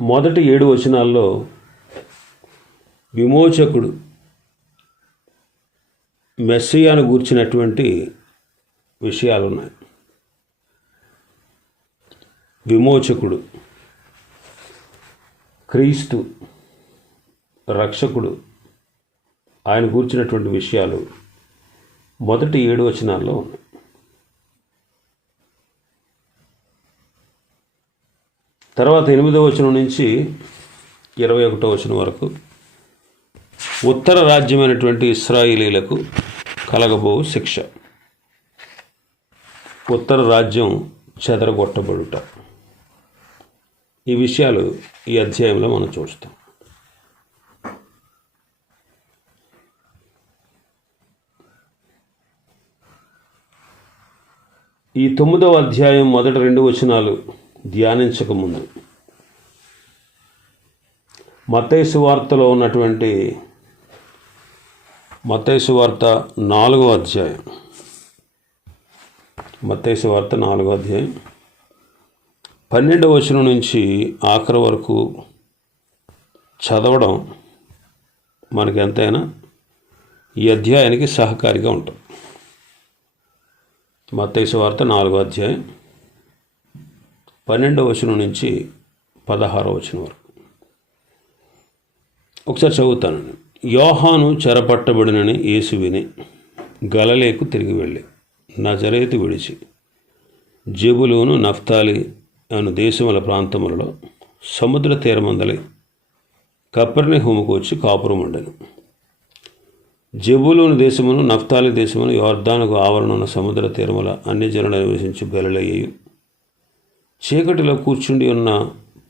మొదటి ఏడు వచనాల్లో విమోచకుడు మెస్సియాను గూర్చినటువంటి విషయాలు ఉన్నాయి విమోచకుడు క్రీస్తు రక్షకుడు ఆయన కూర్చున్నటువంటి విషయాలు మొదటి ఏడు వచనాల్లో ఉన్నాయి. తర్వాత ఎనిమిదవ వచనం నుంచి ఇరవై ఒకటో వచనం వరకు ఉత్తర రాజ్యమైనటువంటి ఇస్రాయిలీలకు కలగబో శిక్ష. ఉత్తర రాజ్యం చెదరగొట్టబడుట. ఈ విషయాలు ఈ అధ్యాయంలో మనం చూస్తాం. ఈ తొమ్మిదవ అధ్యాయం మొదటి రెండు వచనాలు ధ్యానించకముందు. మత్తైసు వార్తలో ఉన్నటువంటి మత్తైసు వార్త నాలుగో అధ్యాయం. మత్తైసు వార్త నాలుగో అధ్యాయం. పన్నెండవ వచనం నుంచి ఆఖరి వరకు చదవడం మనకి ఎంతైనా ఈ అధ్యాయానికి సహకారిగా ఉంటుంది. మత్తైసు వార్త నాలుగో అధ్యాయం. పన్నెండవ వచనం నుంచి పదహారవ వచనం వరకు. ఒకసారి చదువుతానండి యోహాను చెరపట్టబడినని యేసు విని గలలేకు తిరిగి వెళ్ళి నజరేతు విడిచి జబులోను నఫ్తాలి అను దేశముల ప్రాంతములలో సముద్ర తీరమందలి కప్పర్ని హోముకు వచ్చి కాపురం ఉండను. జబులోని దేశమును నఫ్తాలి దేశమును యోర్ధానకు ఆవరణ ఉన్న సముద్ర తీరముల అన్ని జనులు నివసించి గలలయ్యు చీకటిలో కూర్చుండి ఉన్న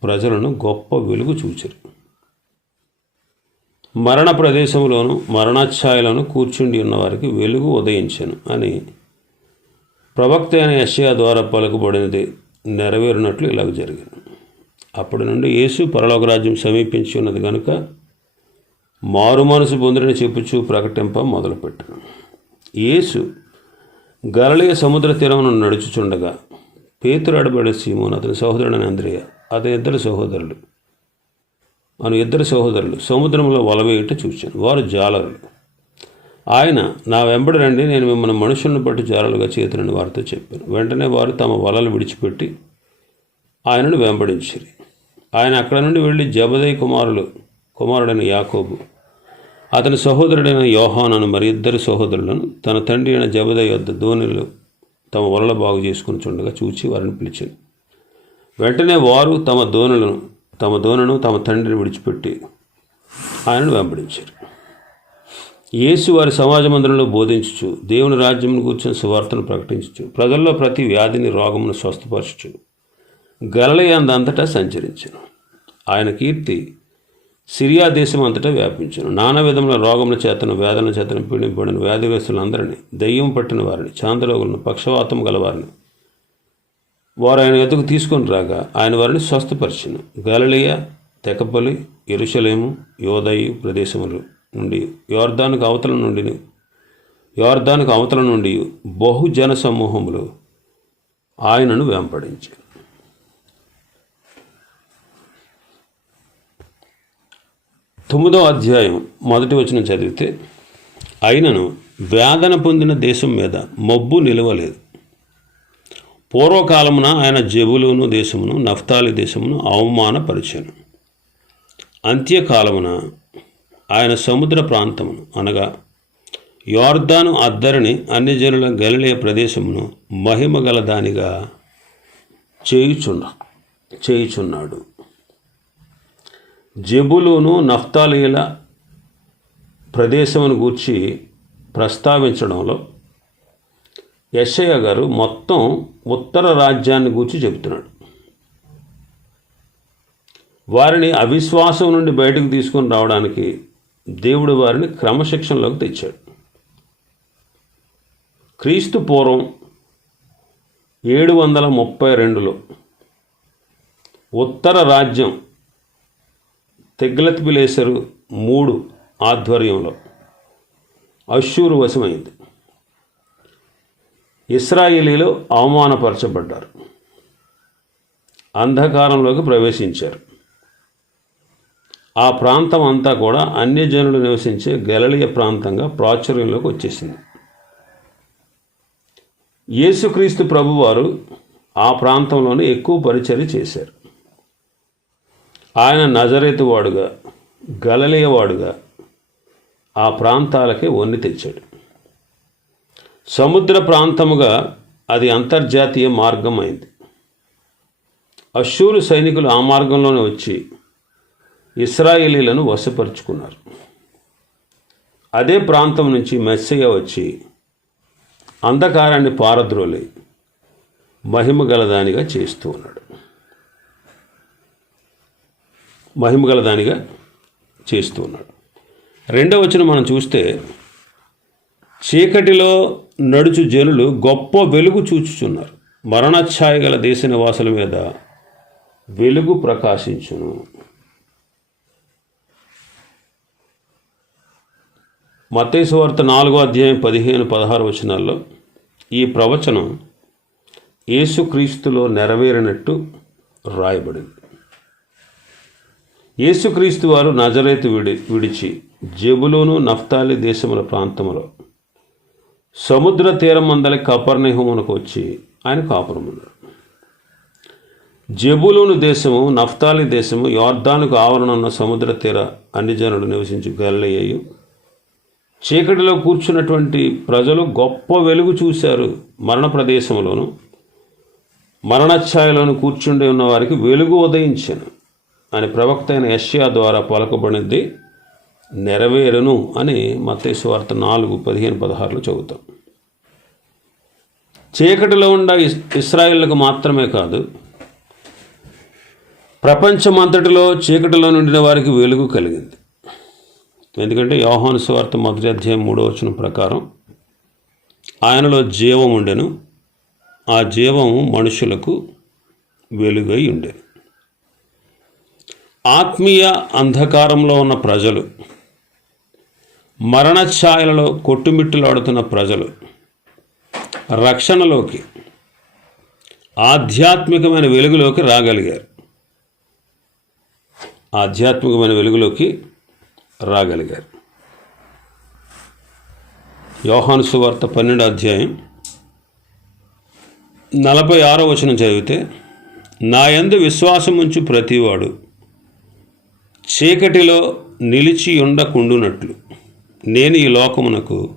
ప్రజలను గొప్ప వెలుగు చూచారు మరణ ప్రదేశంలోను మరణాఛాయలను కూర్చుండి ఉన్న వారికి వెలుగు ఉదయించను అని ప్రవక్త అయిన యషయా ద్వారా పలుకుబడినది నెరవేరినట్లు ఇలాగ జరిగింది అప్పటి నుండి యేసు పరలోక రాజ్యం సమీపించి ఉన్నది కనుక మారు మనసు పొందినని చెప్పుచూ ప్రకటింప మొదలుపెట్టాను. యేసు గలలియ సముద్ర తీరమును నడుచుచుండగా పేతురు అడబడే సీమోన్ అతని సహోదరుడని అంద్రియ. అతని ఇద్దరు సహోదరులు. అను ఇద్దరు సహోదరులు. సముద్రంలో వలవేయుట చూశాను వారు జాలరులు. ఆయన నా వెంబడి రండి నేను మిమ్మల్ని మనుషులను బట్టి జాలలుగా చేతునని వారితో చెప్పాను. వెంటనే వారు తమ వలలు విడిచిపెట్టి ఆయనను వెంబడించిరి. ఆయన అక్కడ నుండి వెళ్ళి జబదయ్ కుమారులు కుమారుడైన యాకోబు అతని సహోదరుడైన యోహానను మరి ఇద్దరు సహోదరులను తన తండ్రి అయిన జబదయ్ వద్ద ధోనిలో తమ వలలు బాగు చేసుకుని చుండగా చూచి వారిని పిలిచాను. వెంటనే వారు తమ దోణలను తమ దోణను తమ తండ్రిని విడిచిపెట్టి ఆయనను వెంబడించారు. యేసు వారి సమాజ మందిరంలో బోధించుచు దేవుని రాజ్యమును కూర్చొని సువార్తను ప్రకటించు ప్రజల్లో ప్రతి వ్యాధిని రోగమును స్వస్థపరచు గలలయందంతటా సంచరించను. ఆయన కీర్తి సిరియా దేశం అంతటా వ్యాపించను. నానా విధముల రోగముల చేతను వేదన చేతను పీడింపడిన వ్యాధిగ్రస్తులందరినీ దయ్యం పట్టిన వారిని చాంద్రోగులను పక్షవాతం గలవారిని వారు ఆయన ఎదుగు తీసుకొని రాగా ఆయన వారిని స్వస్థపరిచిన. గలలియ తెకపలి ఎరుషలేము యోదయి ప్రదేశములు నుండి యోర్ధానికి అవతల నుండి యోర్ధానికి అవతల నుండి బహుజన సమూహములు ఆయనను వెంపడించారు తొమ్మిదో అధ్యాయం మొదటి వచనం చదివితే అయినను వేదన పొందిన దేశం మీద మబ్బు నిలవలేదు. పూర్వకాలమున ఆయన జబులోను దేశమును నఫ్తాలి దేశమును అవమానపరిచాను. అంత్యకాలమున ఆయన సముద్ర ప్రాంతమును అనగా యోర్దాను అద్దరిని అన్ని జనుల గలిలే ప్రదేశమును మహిమ గల దానిగా చేయుచున్నా చేయుచున్నాడు. జబులోను నఫ్తాలీల ప్రదేశమును గూర్చి ప్రస్తావించడంలో యెషయా గారు మొత్తం ఉత్తర రాజ్యాన్ని గూర్చి చెబుతున్నాడు. వారిని అవిశ్వాసం నుండి బయటకు తీసుకొని రావడానికి దేవుడు వారిని క్రమశిక్షణలోకి తెచ్చాడు. క్రీస్తు పూర్వం ఏడు వందల ముప్పై రెండులో ఉత్తర రాజ్యం తెగ్లత్ పిలేసరు మూడు ఆధ్వర్యంలో. అశ్షూరు వశమైంది. ఇస్రాయిలీలు అవమానపరచబడ్డారు. అంధకారంలోకి ప్రవేశించారు. ఆ ప్రాంతం అంతా కూడా అన్యజనులు నివసించే గలలియ ప్రాంతంగా ప్రాచుర్యంలోకి వచ్చేసింది. యేసుక్రీస్తు ప్రభువారు ఆ ప్రాంతంలోనే ఎక్కువ పరిచర్య చేశారు. ఆయన నజరేతువాడుగా వాడుగా ఆ ప్రాంతాలకే వన్ని తెచ్చాడు. సముద్ర ప్రాంతముగా అది అంతర్జాతీయ మార్గం అయింది అశూరు సైనికులు ఆ మార్గంలోనే వచ్చి ఇస్రాయేలీలను వశపరుచుకున్నారు. అదే ప్రాంతం నుంచి మెస్సయ్య వచ్చి అంధకారాన్ని పారద్రోలి మహిమ గలదానిగా చేస్తూ ఉన్నాడు. మహిమగలదానిగా చేస్తూ ఉన్నాడు. రెండవ వచనం మనం చూస్తే చీకటిలో నడుచు జనులు గొప్ప వెలుగు చూచుచున్నారు. మరణఛాయ గల దేశ నివాసుల మీద వెలుగు ప్రకాశించును. మత్తయి వార్త నాలుగో అధ్యాయం పదిహేను పదహారు వచనాల్లో ఈ ప్రవచనం యేసుక్రీస్తులో నెరవేరినట్టు రాయబడింది. యేసుక్రీస్తు వారు నజరేతు విడి విడిచి జబులోను నఫ్తాలి దేశముల ప్రాంతములో సముద్ర తీరం మందలి కపర్నిహమునకు వచ్చి ఆయన కాపురమున్నాడు జబులోను దేశము నఫ్తాలి దేశము యోర్ధానుకు ఆవరణ ఉన్న సముద్ర తీర అన్ని జనులు నివసించి గల్లయ్యు. చీకటిలో కూర్చున్నటువంటి ప్రజలు గొప్ప వెలుగు చూశారు మరణ ప్రదేశంలోను మరణఛాయలోను కూర్చుండి ఉన్న వారికి వెలుగు ఉదయించాను. అని ప్రవక్త అయిన యష్యా ద్వారా పలకబడింది నెరవేరును అని మత్తయి వార్త నాలుగు పదిహేను పదహారులో చదువుతాం. చీకటిలో ఉన్న ఇస్రాయిల్కు మాత్రమే కాదు ప్రపంచమంతటిలో చీకటిలో నుండిన వారికి వెలుగు కలిగింది. ఎందుకంటే యోహాను స్వార్థ మొదటి అధ్యాయం మూడో వచ్చిన ప్రకారం ఆయనలో జీవం ఉండెను ఆ జీవము మనుషులకు వెలుగై ఉండేది ఆత్మీయ అంధకారంలో ఉన్న ప్రజలు మరణఛాయలలో కొట్టుమిట్టులాడుతున్న ప్రజలు రక్షణలోకి ఆధ్యాత్మికమైన వెలుగులోకి రాగలిగారు. ఆధ్యాత్మికమైన వెలుగులోకి రాగలిగారు. యోహాను సువార్త పన్నెండు అధ్యాయం నలభై ఆరో వచనం చదివితే నా యందు విశ్వాసం ఉంచు ప్రతివాడు చీకటిలో నిలిచి ఉండకుండునట్లు నేను ఈ లోకమునకు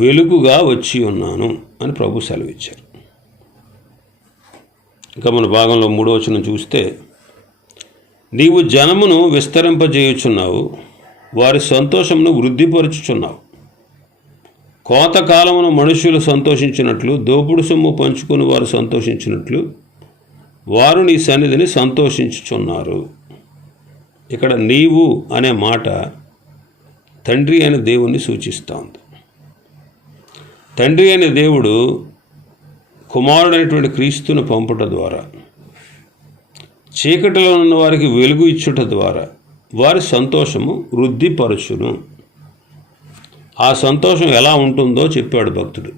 వెలుగుగా వచ్చి ఉన్నాను అని ప్రభు సెలవిచ్చారు. ఇంకా మన భాగంలో మూడవచన చూస్తే నీవు జనమును విస్తరింపజేయుచున్నావు వారి సంతోషమును వృద్ధిపరుచుచున్నావు. కోతకాలమును మనుషులు సంతోషించినట్లు దోపుడు సొమ్ము పంచుకొని వారు సంతోషించినట్లు వారు నీ సన్నిధిని సంతోషించుచున్నారు. ఇక్కడ నీవు అనే మాట తండ్రి అయిన దేవుణ్ణి సూచిస్తోంది. తండ్రి అయిన దేవుడు కుమారుడైనటువంటి క్రీస్తును పంపుట ద్వారా చీకటిలో ఉన్న వారికి వెలుగు ఇచ్చుట ద్వారా వారి సంతోషము వృద్ధిపరచును. ఆ సంతోషం ఎలా ఉంటుందో చెప్పాడు భక్తుడు.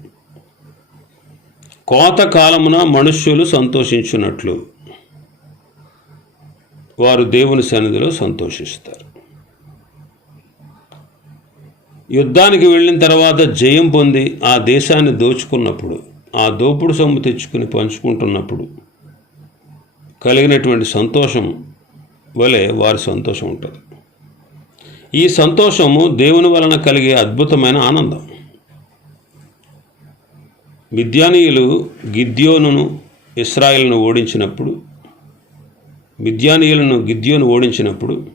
కోత కాలమున మనుష్యులు సంతోషించున్నట్లు వారు దేవుని సన్నిధిలో సంతోషిస్తారు. యుద్ధానికి వెళ్ళిన తర్వాత జయం పొంది ఆ దేశాన్ని దోచుకున్నప్పుడు ఆ దోపుడు సొమ్ము తెచ్చుకుని పంచుకుంటున్నప్పుడు కలిగినటువంటి సంతోషం వలె వారి సంతోషం ఉంటుంది. ఈ సంతోషము దేవుని వలన కలిగే అద్భుతమైన ఆనందం. మిద్యానీయులు గిద్యోనును ఇస్రాయిల్ను ఓడించినప్పుడు మిద్యానీయులను గిద్యోను ఓడించినప్పుడు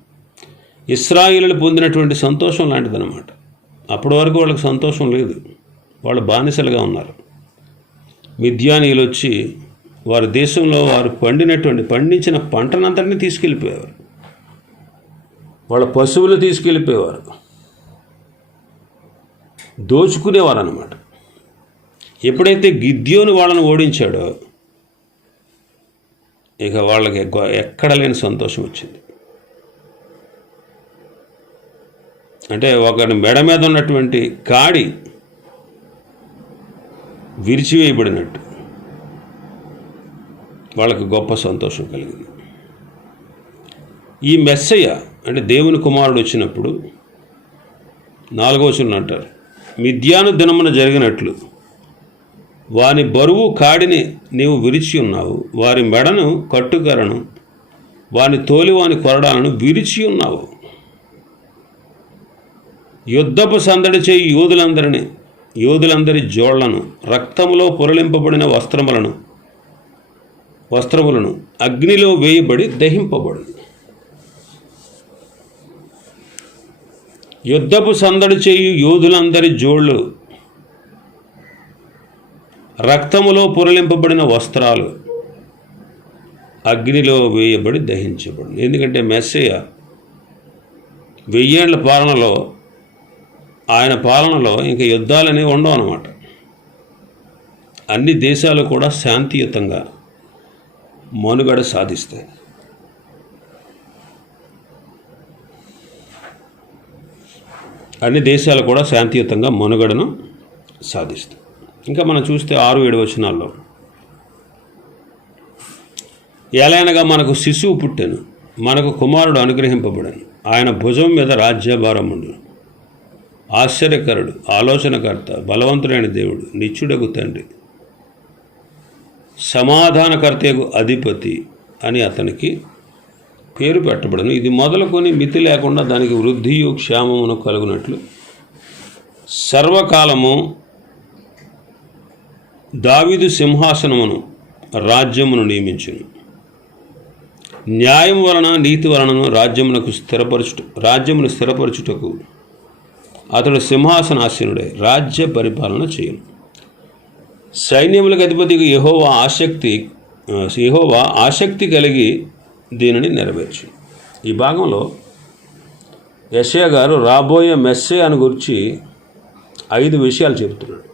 ఇస్రాయిలు పొందినటువంటి సంతోషం లాంటిదన్నమాట. అప్పటి వరకు వాళ్ళకి సంతోషం లేదు. వాళ్ళు బానిసలుగా ఉన్నారు. మిద్యానీయులు వచ్చి వారి దేశంలో వారు పండినటువంటి పండించిన పంటనంతటిని తీసుకెళ్ళిపోయేవారు. వాళ్ళ పశువులు తీసుకెళ్ళిపోయేవారు. దోచుకునేవారు అనమాట ఎప్పుడైతే గిద్యోను వాళ్ళని ఓడించాడో ఇక వాళ్ళకి ఎక్కడ లేని సంతోషం వచ్చింది. అంటే ఒకరి మెడ మీద ఉన్నటువంటి కాడి విరిచివేయబడినట్టు. వాళ్ళకి గొప్ప సంతోషం కలిగింది. ఈ మెస్సయ్య అంటే దేవుని కుమారుడు వచ్చినప్పుడు నాలుగో వచనం అంటారు మిథ్యాను దినమున జరిగినట్లు వాని బరువు కాడిని నీవు విరిచి ఉన్నావు. వారి మెడను కట్టుకరను. వాని తోలివాని కొరడాలను విరిచి ఉన్నావు. యుద్ధపు సందడి చేయి యోధులందరినీ యోధులందరి జోళ్ళను రక్తములో పొరలింపబడిన వస్త్రములను వస్త్రములను అగ్నిలో వేయబడి దహింపబడు. యుద్ధపు సందడి చేయు యోధులందరి జోళ్ళు రక్తములో పురలింపబడిన వస్త్రాలు అగ్నిలో వేయబడి దహించబడింది ఎందుకంటే మెస్సయ్య వెయ్యేళ్ళ పాలనలో ఆయన పాలనలో ఇంకా యుద్ధాలనే ఉండవు అన్నమాట. అన్ని దేశాలు కూడా శాంతియుతంగా మనుగడ సాధిస్తాయి. అన్ని దేశాలు కూడా శాంతియుతంగా మనుగడను సాధిస్తాయి. ఇంకా మనం చూస్తే ఆరు ఏడు వచనాల్లో. ఎలాగా మనకు శిశువు పుట్టెను మనకు కుమారుడు అనుగ్రహింపబడను. ఆయన భుజం మీద రాజ్యభారముండు ఆశ్చర్యకరుడు ఆలోచనకర్త బలవంతుడైన దేవుడు నిత్యుడగు తండ్రి. సమాధానకర్తకు అధిపతి అని అతనికి పేరు పెట్టబడను. ఇది మొదలుకొని మితి లేకుండా దానికి వృద్ధియు క్షేమమును కలుగునట్లు. సర్వకాలము దావిదు సింహాసనమును రాజ్యమును నియమించును. న్యాయం వలన నీతి వలనను రాజ్యమునకు స్థిరపరచుట రాజ్యమును స్థిరపరచుటకు అతడు సింహాసనాసీనుడై రాజ్య పరిపాలన చేయను. సైన్యములకు అధిపతికి యహోవా ఆసక్తి యహోవా ఆసక్తి కలిగి దీనిని నెరవేర్చు ఈ భాగంలో యశయ గారు రాబోయే మెస్సే అని గురించి ఐదు విషయాలు చెబుతున్నాడు.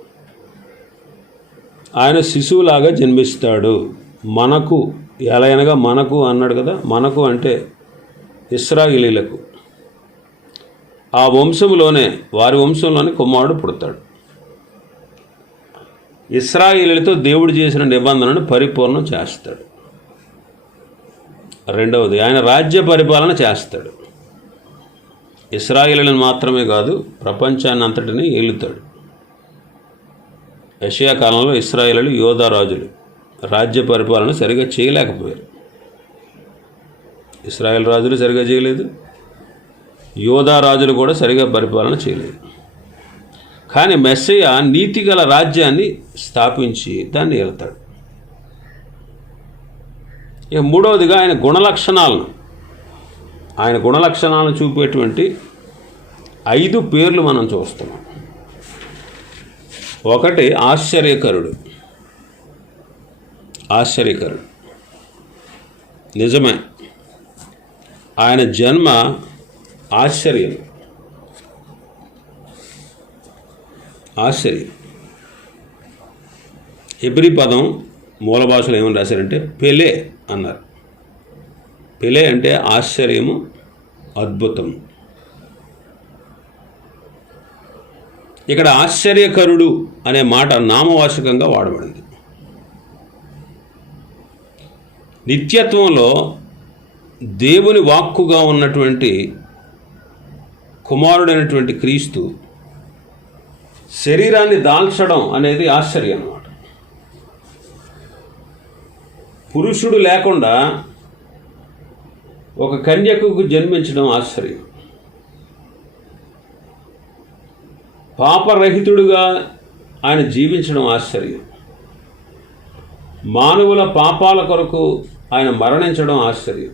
ఆయన శిశువులాగా జన్మిస్తాడు. మనకు ఎలాగనగా మనకు అన్నాడు కదా మనకు అంటే ఇస్రాయిలీలకు. ఆ వంశంలోనే వారి వంశంలోనే కుమారుడు పుడతాడు. ఇస్రాయిలీలతో దేవుడు చేసిన నిబంధనను పరిపూర్ణం చేస్తాడు. రెండవది ఆయన రాజ్య పరిపాలన చేస్తాడు. ఇస్రాయిలను మాత్రమే కాదు ప్రపంచాన్ని అంతటిని ఏలుతాడు. యషయా కాలంలో ఇస్రాయిలు యోధా రాజులు రాజ్య పరిపాలన సరిగా చేయలేకపోయారు. ఇస్రాయేల్ రాజులు సరిగా చేయలేదు యోధా రాజులు కూడా సరిగా పరిపాలన చేయలేదు. కానీ మెస్సయ్య నీతిగల రాజ్యాన్ని స్థాపించి దాన్ని వెళ్తాడు ఇక మూడవదిగా ఆయన గుణలక్షణాలను ఆయన గుణలక్షణాలను చూపేటువంటి ఐదు పేర్లు మనం చూస్తున్నాం. ఒకటి ఆశ్చర్యకరుడు. ఆశ్చర్యకరుడు. నిజమే. ఆయన జన్మ ఆశ్చర్యం. ఆశ్చర్యం. హెబ్రి పదం మూల భాషలో ఏమని రాశారంటే పెలే అన్నారు. పెలే అంటే ఆశ్చర్యము అద్భుతం ఇక్కడ ఆశ్చర్యకరుడు అనే మాట నామవాచకంగా వాడబడింది. నిత్యత్వంలో దేవుని వాక్కుగా ఉన్నటువంటి కుమారుడైనటువంటి క్రీస్తు శరీరాన్ని దాల్చడం అనేది ఆశ్చర్యం అన్నమాట. పురుషుడు లేకుండా ఒక కన్యకు జన్మించడం ఆశ్చర్యం. పాపరహితుడుగా ఆయన జీవించడం ఆశ్చర్యం. మానవుల పాపాల కొరకు ఆయన మరణించడం ఆశ్చర్యం.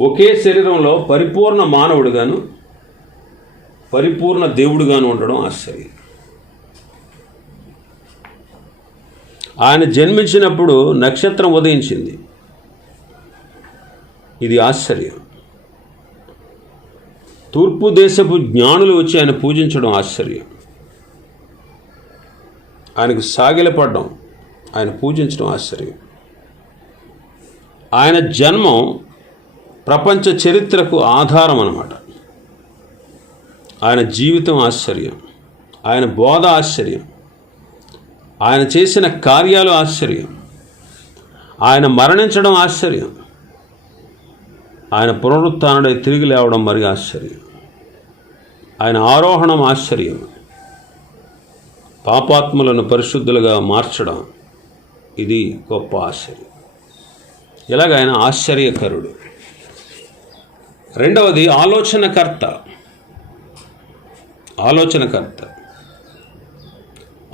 ఒకే శరీరంలో పరిపూర్ణ మానవుడుగాను పరిపూర్ణ దేవుడుగాను ఉండడం ఆశ్చర్యం. ఆయన జన్మించినప్పుడు నక్షత్రం ఉదయించింది. ఇది ఆశ్చర్యం. తూర్పు దేశపు జ్ఞానులు వచ్చి ఆయన పూజించడం ఆశ్చర్యం. ఆయనకు సాగిలపడడం ఆయన పూజించడం ఆశ్చర్యం. ఆయన జన్మం ప్రపంచ చరిత్రకు ఆధారం అన్నమాట. ఆయన జీవితం ఆశ్చర్యం. ఆయన బోధ ఆశ్చర్యం. ఆయన చేసిన కార్యాలు ఆశ్చర్యం. ఆయన మరణించడం ఆశ్చర్యం. ఆయన పునరుత్డై తిరిగి లేవడం మరి ఆశ్చర్యం. ఆయన ఆరోహణం ఆశ్చర్యం. పాపాత్ములను పరిశుద్ధులుగా మార్చడం ఇది గొప్ప ఆశ్చర్యం. ఇలాగ ఆయన ఆశ్చర్యకరుడు. రెండవది ఆలోచనకర్త. ఆలోచనకర్త.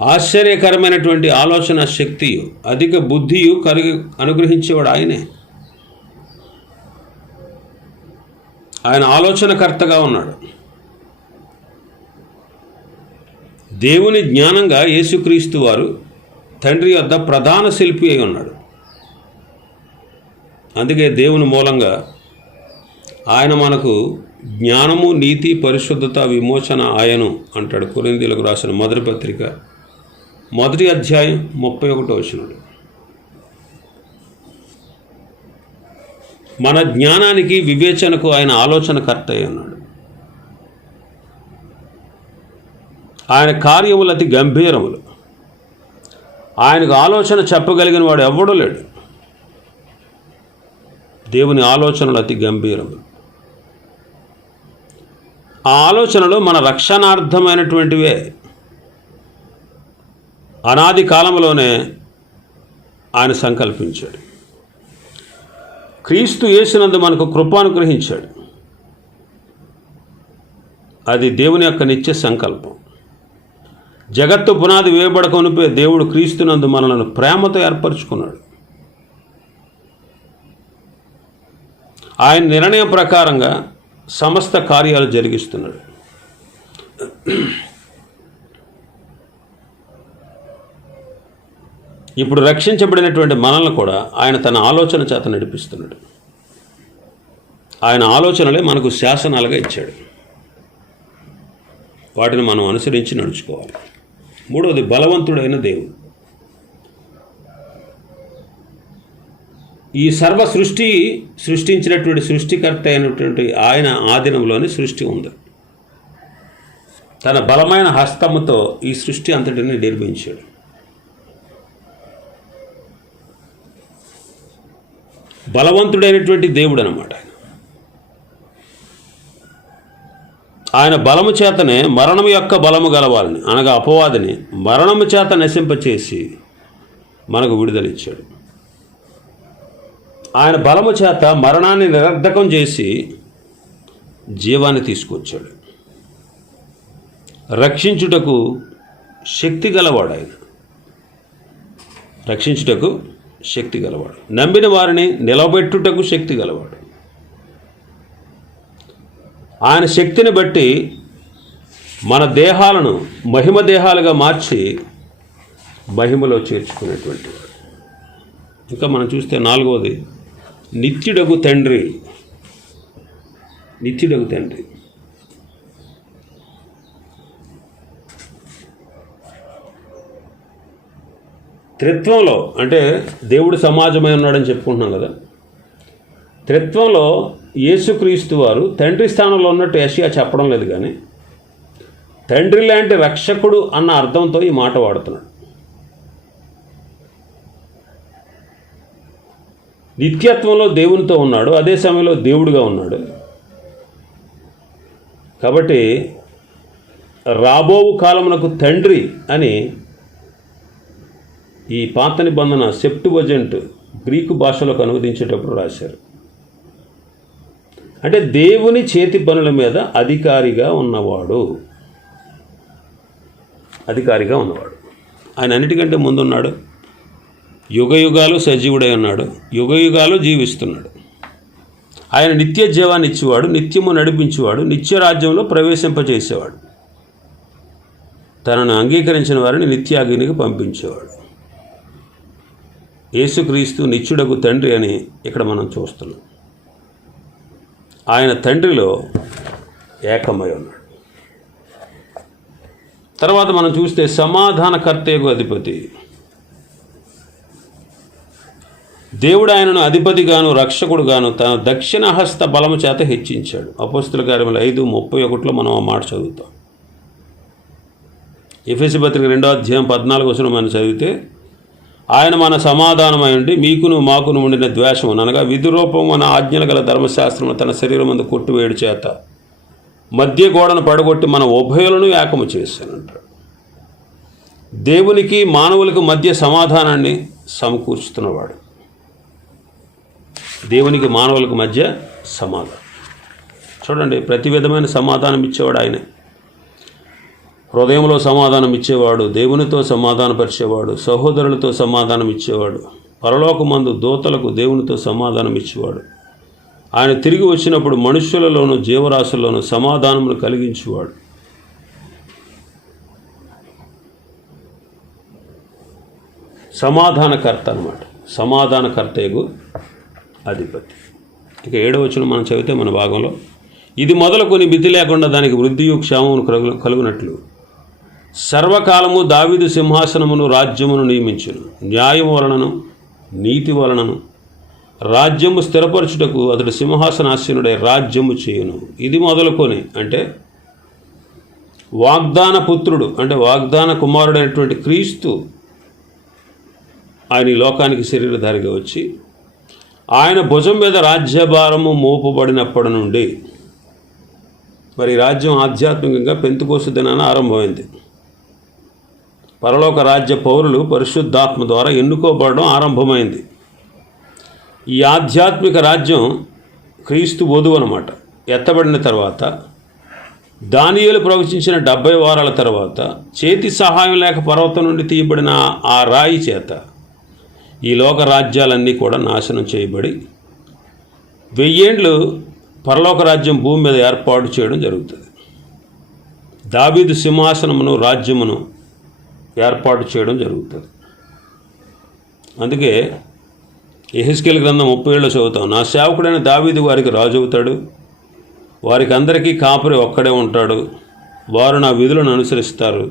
ఆశ్చర్యకరమైనటువంటి ఆలోచన శక్తియు అధిక బుద్ధియు కలిగి అనుగ్రహించేవాడు ఆయనే. ఆయన ఆలోచనకర్తగా ఉన్నాడు. దేవుని జ్ఞానంగా యేసుక్రీస్తు వారు తండ్రి వద్ద ప్రధాన శిల్పి అయి ఉన్నాడు. అందుకే దేవుని మూలంగా ఆయన మనకు జ్ఞానము నీతి పరిశుద్ధత విమోచన ఆయను అంటాడు కొరిందీలకు రాసిన మొదటి పత్రిక మొదటి అధ్యాయం ముప్పై ఒకటో వచ్చినాడు మన జ్ఞానానికి వివేచనకు ఆయన ఆలోచనకర్త అయి ఉన్నాడు. ఆయన కార్యములు అతి గంభీరములు. ఆయనకు ఆలోచన చెప్పగలిగిన వాడు ఎవ్వడూ లేడు. దేవుని ఆలోచనలు అతి గంభీరములు ఆ ఆలోచనలు మన రక్షణార్థమైనటువంటివే. అనాది కాలంలోనే ఆయన సంకల్పించాడు. క్రీస్తు యేసునందు మనకు కృప అనుగ్రహించాడు. అది దేవుని యొక్క నిత్య సంకల్పం. జగత్తు పునాది వేయబడకొనిపే దేవుడు క్రీస్తునందు మనలను ప్రేమతో ఏర్పరచుకున్నాడు. ఆయన నిర్ణయం ప్రకారంగా సమస్త కార్యాలు జరిగిస్తున్నాడు. ఇప్పుడు రక్షించబడినటువంటి మనల్ని కూడా ఆయన తన ఆలోచన చేత నడిపిస్తున్నాడు. ఆయన ఆలోచనలే మనకు శాసనాలుగా ఇచ్చాడు. వాటిని మనం అనుసరించి నడుచుకోవాలి. మూడవది బలవంతుడైన దేవుడు. ఈ సర్వ సృష్టి సృష్టించినటువంటి సృష్టికర్త అయినటువంటి ఆయన ఆధీనంలోని సృష్టి ఉంది. తన బలమైన హస్తముతో ఈ సృష్టి అంతటిని నిర్మించాడు. బలవంతుడైనటువంటి దేవుడు అనమాట ఆయన బలము చేతనే మరణము యొక్క బలము గలవాలని అనగా అపవాదిని మరణము చేత నశింపచేసి మనకు విడుదలిచ్చాడు. ఆయన బలము చేత మరణాన్ని నిరర్ధకం చేసి జీవాన్ని తీసుకొచ్చాడు. రక్షించుటకు శక్తి గలవాడు ఆయన. రక్షించుటకు శక్తి గలవాడు. నమ్మిన వారిని నిలబెట్టుటకు శక్తి గలవాడు. ఆయన శక్తిని బట్టి మన దేహాలను మహిమ దేహాలుగా మార్చి మహిమలో చేర్చుకునేటువంటి ఇంకా మనం చూస్తే నాలుగవది నిత్యుడగు తండ్రి. నిత్యుడగు తండ్రి. త్రిత్వంలో అంటే దేవుడు సమాజమై ఉన్నాడని చెప్పుకుంటున్నాం కదా? త్రిత్వంలో యేసుక్రీస్తు వారు తండ్రి స్థానంలో ఉన్నట్టు యషియా చెప్పడం లేదు కానీ తండ్రి లాంటి రక్షకుడు అన్న అర్థంతో ఈ మాట వాడుతున్నాడు. నిత్యత్వంలో దేవునితో ఉన్నాడు అదే సమయంలో దేవుడుగా ఉన్నాడు. కాబట్టి రాబోవు కాలమునకు తండ్రి అని ఈ పాత నిబంధన సెప్టువజెంట్ గ్రీకు భాషలోకి అనువదించేటప్పుడు రాశారు. అంటే దేవుని చేతి పనుల మీద అధికారిగా ఉన్నవాడు. అధికారిగా ఉన్నవాడు. ఆయన అన్నిటికంటే ముందున్నాడు. యుగ యుగాలు సజీవుడై ఉన్నాడు. యుగ యుగాలు జీవిస్తున్నాడు. ఆయన నిత్య జీవాన్ని ఇచ్చేవాడు నిత్యము నడిపించేవాడు నిత్య రాజ్యంలో ప్రవేశింపజేసేవాడు. తనను అంగీకరించిన వారిని నిత్యాగ్నికి పంపించేవాడు. యేసుక్రీస్తు నిత్యుడకు తండ్రి అని ఇక్కడ మనం చూస్తున్నాం. ఆయన తండ్రిలో ఏకమై ఉన్నాడు. తర్వాత మనం చూస్తే సమాధానకర్తయకు అధిపతి. దేవుడు ఆయనను అధిపతిగాను రక్షకుడుగాను తన దక్షిణ హస్త బలము చేత హెచ్చించాడు. అపోస్తుల కార్యములు ఐదు ముప్పై ఒకటిలో మనం ఆ మాట చదువుతాం. ఎఫ్ఎస్సి పత్రిక రెండో అధ్యాయం పద్నాలుగు వచ్చిన మనం చదివితే ఆయన మన సమాధానమై ఉండి మీకును మాకును ఉండిన ద్వేషము అనగా విధి రూపం మన ఆజ్ఞలు గల ధర్మశాస్త్రము తన శరీరం మందు కొట్టివేడి చేత మధ్య గోడను పడగొట్టి మన ఉభయులను ఏకము చేశానంటాడు దేవునికి మానవులకు మధ్య సమాధానాన్ని సమకూర్చుతున్నవాడు. దేవునికి మానవులకు మధ్య సమాధానం. చూడండి ప్రతి విధమైన సమాధానం ఇచ్చేవాడు ఆయనే. హృదయంలో సమాధానం ఇచ్చేవాడు దేవునితో సమాధానపరిచేవాడు సహోదరులతో సమాధానం ఇచ్చేవాడు పరలోకమందు దూతలకు దేవునితో సమాధానం ఇచ్చేవాడు. ఆయన తిరిగి వచ్చినప్పుడు మనుష్యులలోనూ జీవరాశుల్లోనూ సమాధానమును కలిగించేవాడు. సమాధానకర్త అనమాట సమాధానకర్తయగు అధిపతి. ఇక ఏడవ మనం చదివితే మన భాగంలో ఇది మొదలుకొని బిద్ది లేకుండా దానికి వృద్ధియు క్షేమమును కలుగు కలుగునట్లు. సర్వకాలము దావిదు సింహాసనమును రాజ్యమును నియమించును. న్యాయం వలనను నీతి వలనను రాజ్యము స్థిరపరచుటకు అతడు సింహాసనాసీనుడై రాజ్యము చేయును. ఇది మొదలుకొని అంటే వాగ్దాన పుత్రుడు అంటే వాగ్దాన కుమారుడైనటువంటి క్రీస్తు ఆయన ఈ లోకానికి శరీరధారిగా వచ్చి ఆయన భుజం మీద రాజ్యభారము మోపబడినప్పటి నుండి మరి రాజ్యం ఆధ్యాత్మికంగా పెంతుకోసు దినాన ఆరంభమైంది. పరలోక రాజ్య పౌరులు పరిశుద్ధాత్మ ద్వారా ఎన్నుకోబడడం ఆరంభమైంది. ఈ ఆధ్యాత్మిక రాజ్యం క్రీస్తు వధువు అనమాట ఎత్తబడిన తర్వాత దానియలు ప్రవచించిన డెబ్బై వారాల తర్వాత చేతి సహాయం లేక పర్వతం నుండి తీయబడిన ఆ రాయి చేత ఈ లోక రాజ్యాలన్నీ కూడా నాశనం చేయబడి వెయ్యేండ్లు పరలోక రాజ్యం భూమి మీద ఏర్పాటు చేయడం జరుగుతుంది. దావీదు సింహాసనమును రాజ్యమును ఏర్పాటు చేయడం జరుగుతుంది. అందుకే ఎహెస్కెల్ గ్రంథం ముప్పై ఏళ్ళు చదువుతాం నా సేవకుడైన దావీదు వారికి రాజు అవుతాడు వారికి అందరికీ కాపురి ఒక్కడే ఉంటాడు వారు నా విధులను అనుసరిస్తారు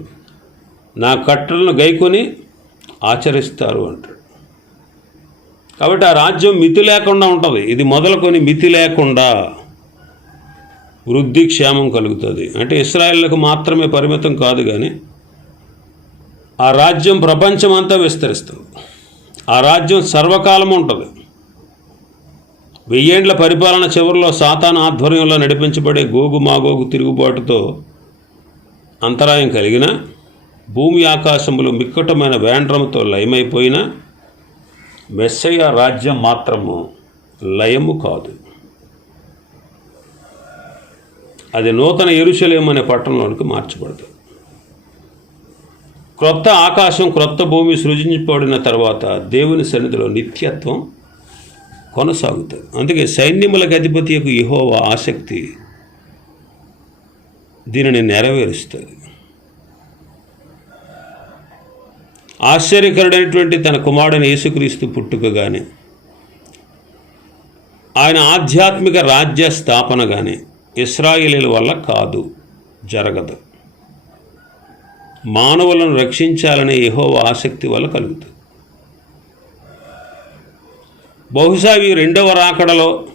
నా కట్టలను గైకొని ఆచరిస్తారు అంటాడు. కాబట్టి ఆ రాజ్యం మితి లేకుండా ఉంటుంది. ఇది మొదలుకొని మితి లేకుండా వృద్ధి క్షేమం కలుగుతుంది. అంటే ఇస్రాయిల్లకు మాత్రమే పరిమితం కాదు కానీ ఆ రాజ్యం ప్రపంచమంతా విస్తరిస్తుంది. ఆ రాజ్యం సర్వకాలం ఉంటుంది. వెయ్యేండ్ల పరిపాలన చివరిలో సాతాన ఆధ్వర్యంలో నడిపించబడే గోగు మాగోగు తిరుగుబాటుతో అంతరాయం కలిగిన భూమి ఆకాశములు మిక్కటమైన వేండ్రంతో లయమైపోయిన మెస్సయ్య రాజ్యం మాత్రము లయము కాదు. అది నూతన ఎరుశలేం అనే పట్టణంలోనికి మార్చబడుతుంది క్రొత్త ఆకాశం క్రొత్త భూమి సృజించబడిన తర్వాత దేవుని సన్నిధిలో నిత్యత్వం కొనసాగుతుంది. అందుకే సైన్యములకు అధిపతి యొక్క యెహోవా ఆసక్తి దీనిని నెరవేరుస్తుంది. ఆశ్చర్యకరుడైనటువంటి తన కుమారుడైన యేసుక్రీస్తు పుట్టుక కానీ ఆయన ఆధ్యాత్మిక రాజ్య స్థాపన కానీ ఇస్రాయిలీల వల్ల కాదు జరగదు. మానవులను రక్షించాలనే యహో ఆసక్తి వల్ల కలుగుతుంది. బహుశా ఇవి రెండవ రాకడలో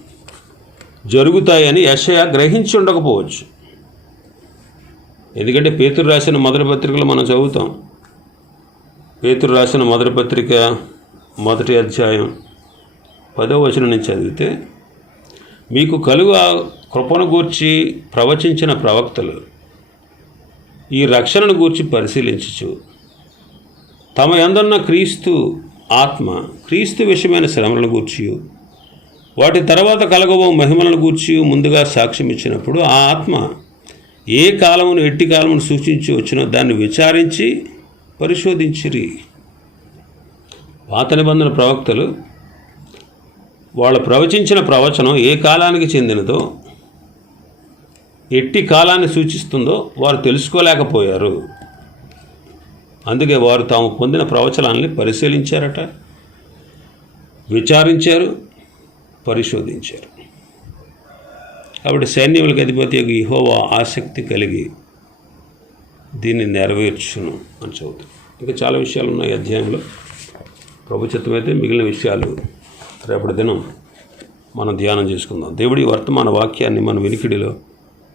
జరుగుతాయని యశయ గ్రహించి ఉండకపోవచ్చు ఎందుకంటే పేతురు రాసిన మొదటి పత్రికలు మనం చదువుతాం. పేతురు రాసిన మొదటి పత్రిక మొదటి అధ్యాయం పదో వచనం నుంచి చదివితే మీకు కలుగు కృపను గూర్చి ప్రవచించిన ప్రవక్తలు ఈ రక్షణను గూర్చి పరిశీలించచ్చు తమ ఎందన్న క్రీస్తు ఆత్మ క్రీస్తు విషయమైన శ్రమలను గూర్చి వాటి తర్వాత కలగబో మహిమలను గూర్చి ముందుగా సాక్ష్యం ఇచ్చినప్పుడు ఆ ఆత్మ ఏ కాలమును ఎట్టి కాలమును సూచించి వచ్చినో దాన్ని విచారించి పరిశోధించిరి. పాత నిబంధన ప్రవక్తలు వాళ్ళు ప్రవచించిన ప్రవచనం ఏ కాలానికి చెందినదో ఎట్టి కాలాన్ని సూచిస్తుందో వారు తెలుసుకోలేకపోయారు. అందుకే వారు తాము పొందిన ప్రవచనాల్ని పరిశీలించారట విచారించారు పరిశోధించారు. కాబట్టి సైన్యములకు అధిపతి ఇహోవా ఆసక్తి కలిగి దీన్ని నెరవేర్చును అని చదువుతాం ఇంకా చాలా విషయాలు ఉన్నాయి అధ్యాయంలో. ప్రభు మిగిలిన విషయాలు రేపటి దినం మనం ధ్యానం చేసుకుందాం. దేవుడి వర్తమాన వాక్యాన్ని మన వినికిడిలో